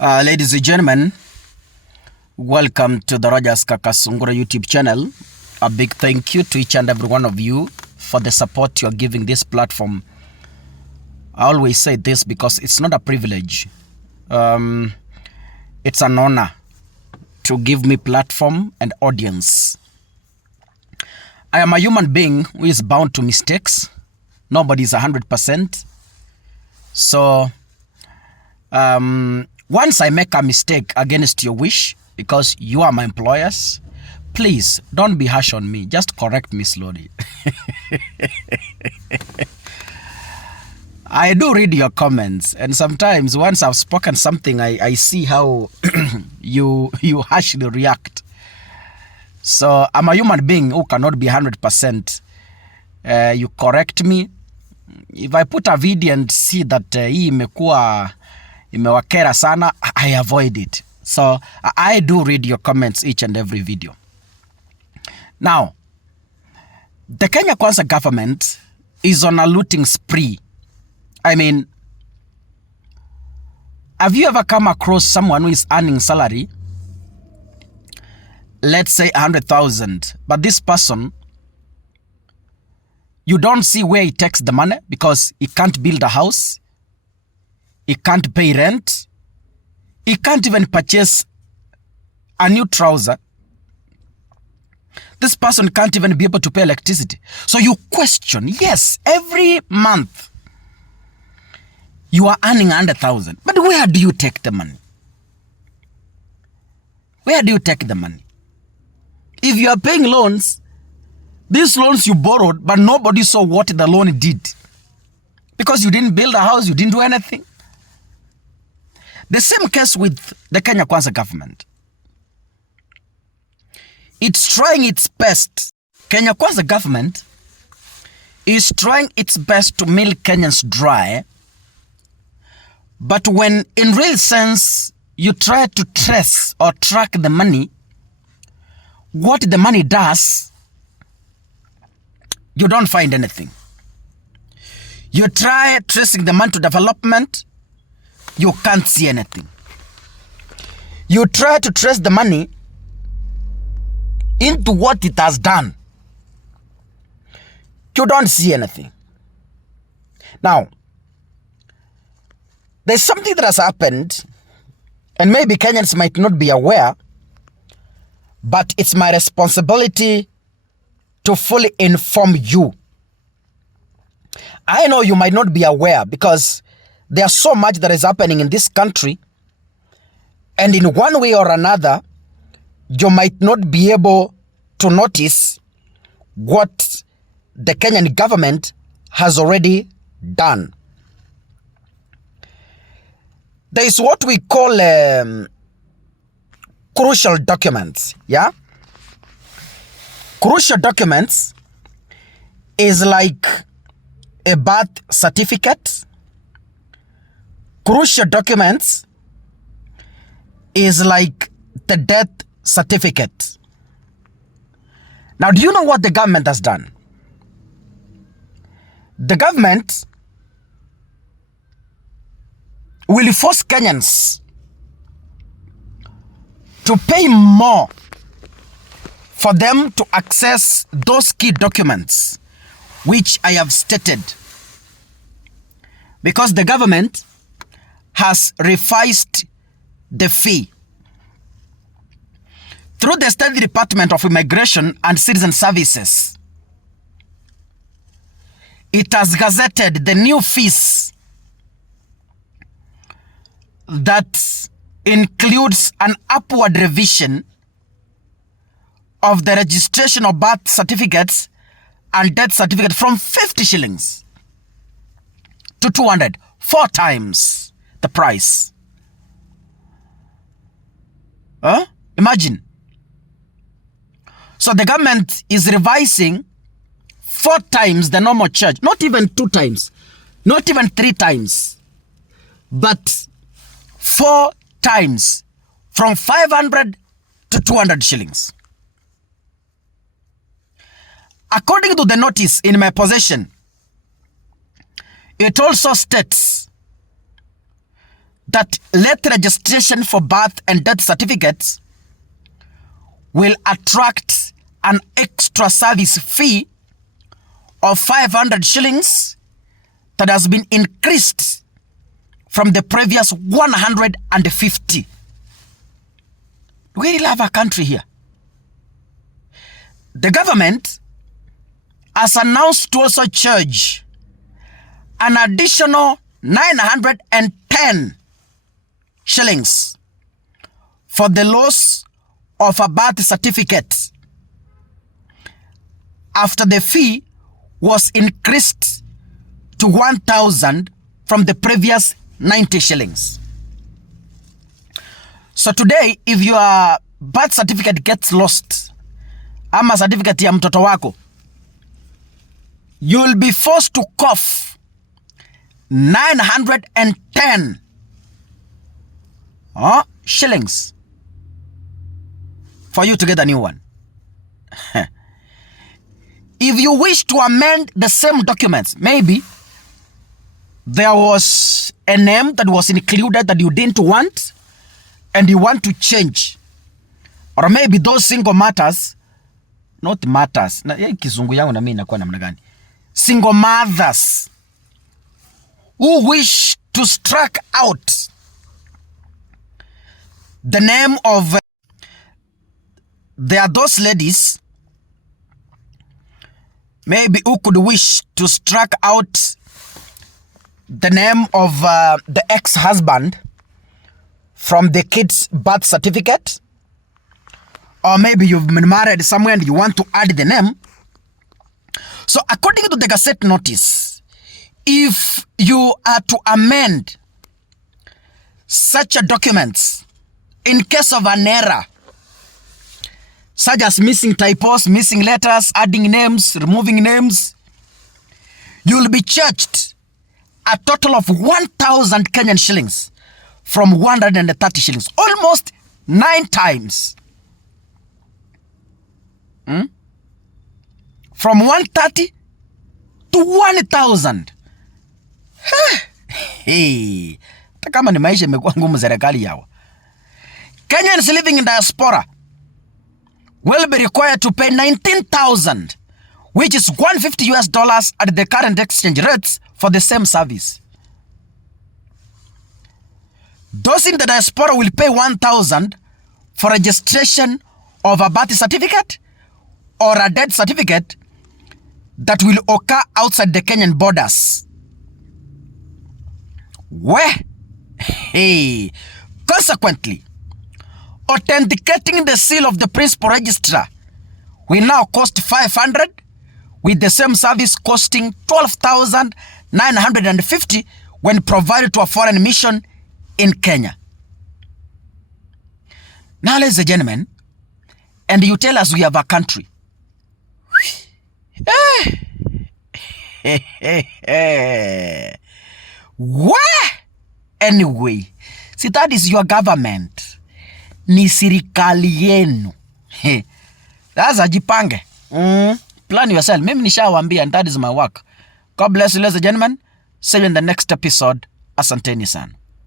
Ladies and gentlemen, welcome to the Rogers Kakasungura YouTube channel. A big thank you to each and every one of you for the support you're giving this platform. I always say this because it's not a privilege. It's an honor to give me platform and audience. I am a human being who is bound to mistakes. Nobody is 100%. So, once I make a mistake against your wish, because you are my employers, please don't be harsh on me. Just correct me slowly. I do read your comments, and sometimes once I've spoken something, I see how you harshly react. So I'm a human being who cannot be 100%. You correct me. If I put a video and see that hii imewakera sana, I avoid it. So I do read your comments each and every video. Now, the Kenya Kwanza government is on a looting spree. I mean, have you ever come across someone who is earning salary, let's say 100,000, but this person, you don't see where he takes the money because he can't build a house, he can't pay rent, he can't even purchase a new trouser. This person can't even be able to pay electricity. So you question, yes, every month you are earning 100,000, but where do you take the money? Where do you take the money? If you are paying loans, these loans you borrowed, but nobody saw what the loan did. Because you didn't build a house, you didn't do anything. The same case with the Kenya Kwanza government. It's trying its best. Kenya Kwanza government is trying its best to milk Kenyans dry. But when in real sense, you try to trace or track the money, what the money does, you don't find anything. You try tracing the money to development, you can't see anything. You try to trace the money into what it has done, you don't see anything. Now, there's something that has happened, and maybe Kenyans might not be aware, but it's my responsibility to fully inform you. I know you might not be aware because there's so much that is happening in this country, and in one way or another, you might not be able to notice what the Kenyan government has already done. There is what we call crucial documents, yeah? Crucial documents is like a birth certificate. Crucial documents is like the death certificate. Now, do you know what the government has done? The government will force Kenyans to pay more for them to access those key documents, which I have stated. Because the government has revised the fee. Through the State Department of Immigration and Citizen Services, it has gazetted the new fees that includes an upward revision of the registration of birth certificates and death certificates from 50 shillings to 200, 4 times the price. Imagine. So the government is revising 4 times the normal charge, not even 2 times, not even 3 times, but 4 times, from 500 to 200 shillings. According to the notice in my possession, it also states that late registration for birth and death certificates will attract an extra service fee of 500 shillings that has been increased from the previous 150. We really have a country here. The government has announced to also charge an additional 910 shillings for the loss of a birth certificate after the fee was increased to 1,000 from the previous 90 shillings. So today, if your birth certificate gets lost, ama certificate ya mtoto wako, you'll be forced to cough 910 shillings for you to get a new one. If you wish to amend the same documents, maybe there was a name that was included that you didn't want and you want to change, or maybe those single matters, not matters, kizungu yangu na mimi inakuwa namna gani, single mothers who wish to strike out the name of there are those ladies maybe who could wish to strike out the name of the ex-husband from the kid's birth certificate, or maybe you've been married somewhere and you want to add the name. So according to the Gazette notice, if you are to amend such a documents in case of an error, such as missing typos, missing letters, adding names, removing names, you will be charged a total of 1,000 Kenyan shillings from 130 shillings, almost 9 times. From 130 to 1,000. Hey, kama ni maisha imekuwa ngumu serikali yao. Kenyans living in diaspora will be required to pay 19,000, which is $150 at the current exchange rates for the same service. Those in the diaspora will pay 1,000 for registration of a birth certificate or a death certificate that will occur outside the Kenyan borders. Consequently, authenticating the seal of the principal registrar will now cost 500, with the same service costing 12,950 when provided to a foreign mission in Kenya. Now, ladies and gentlemen, and you tell us we have a country. Anyway, see, that is your government. Ni sirikali yenu. Sasa jipange. Plan yourself. Mimi nishawaambia, and that is my work. God bless you, ladies and gentlemen. See you in the next episode. Asanteni sana.